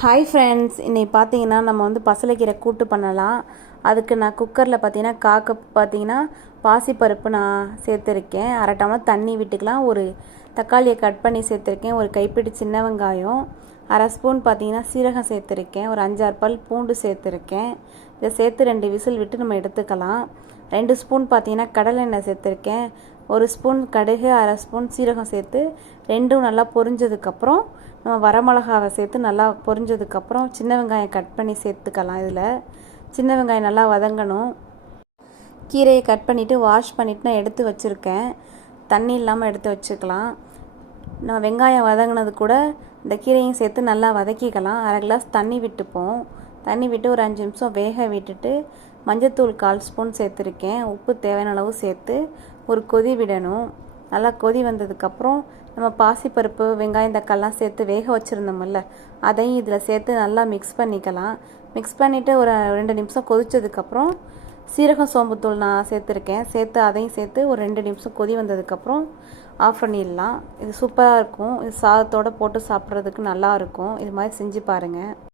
Hi friends இன்றைக்கி பார்த்தீங்கன்னா நம்ம வந்து பசலைக்கீரை கூட்டு பண்ணலாம். அதுக்கு நான் குக்கரில் பார்த்தீங்கன்னா காக்க பார்த்தீங்கன்னா பாசிப்பருப்பு நான் சேர்த்துருக்கேன். அரை டம்ளர் தண்ணி விட்டுக்கலாம். ஒரு தக்காளியை கட் பண்ணி சேர்த்துருக்கேன். ஒரு கைப்பிடி சின்ன வெங்காயம். அரை ஸ்பூன் பார்த்தீங்கன்னா சீரகம் சேர்த்துருக்கேன். ஒரு அஞ்சாறு பல் பூண்டு சேர்த்துருக்கேன். இதை சேர்த்து ரெண்டு விசில் விட்டு நம்ம எடுத்துக்கலாம். ரெண்டு ஸ்பூன் பார்த்தீங்கன்னா கடலெண்ணெய் சேர்த்துருக்கேன். ஒரு ஸ்பூன் கடுகு அரை ஸ்பூன் சீரகம் சேர்த்து ரெண்டும் நல்லா பொரிஞ்சதுக்கப்புறம் நம்ம வரமிளகாவை சேர்த்து நல்லா பொரிஞ்சதுக்கப்புறம் சின்ன வெங்காயம் கட் பண்ணி சேர்த்துக்கலாம் இதில். சின்ன வெங்காயம் நல்லா வதங்கணும். கீரையை கட் பண்ணிவிட்டு வாஷ் பண்ணிவிட்டு நான் எடுத்து வச்சுருக்கேன். தண்ணி இல்லாமல் எடுத்து வச்சுக்கலாம். நான் வெங்காயம் வதங்கினது கூட இந்த கீரையும் சேர்த்து நல்லா வதக்கிக்கலாம். அரை கிளாஸ் தண்ணி விட்டுப்போம். தண்ணி விட்டு ஒரு அஞ்சு நிமிஷம் வேக விட்டுட்டு மஞ்சத்தூள் கால் ஸ்பூன் சேர்த்துருக்கேன். உப்பு தேவையான அளவு சேர்த்து ஒரு கொதி விடணும். நல்லா கொதி வந்ததுக்கப்புறம் நம்ம பாசிப்பருப்பு வெங்காயம் தக்காளிலாம் சேர்த்து வேக வச்சுருந்தோம்ல அதையும் இதில் சேர்த்து நல்லா மிக்ஸ் பண்ணிக்கலாம். மிக்ஸ் பண்ணிவிட்டு ஒரு ரெண்டு நிமிஷம் கொதித்ததுக்கப்புறம் சீரகம் சோம்புத்தூள் நான் சேர்த்துருக்கேன். சேர்த்து அதையும் சேர்த்து ஒரு ரெண்டு நிமிஷம் கொதி வந்ததுக்கப்புறம் ஆஃப் பண்ணிடலாம். இது சூப்பராக இருக்கும். இது சாதத்தோடு போட்டு சாப்பிட்றதுக்கு நல்லாயிருக்கும் இது மாதிரி செஞ்சு பாருங்கள்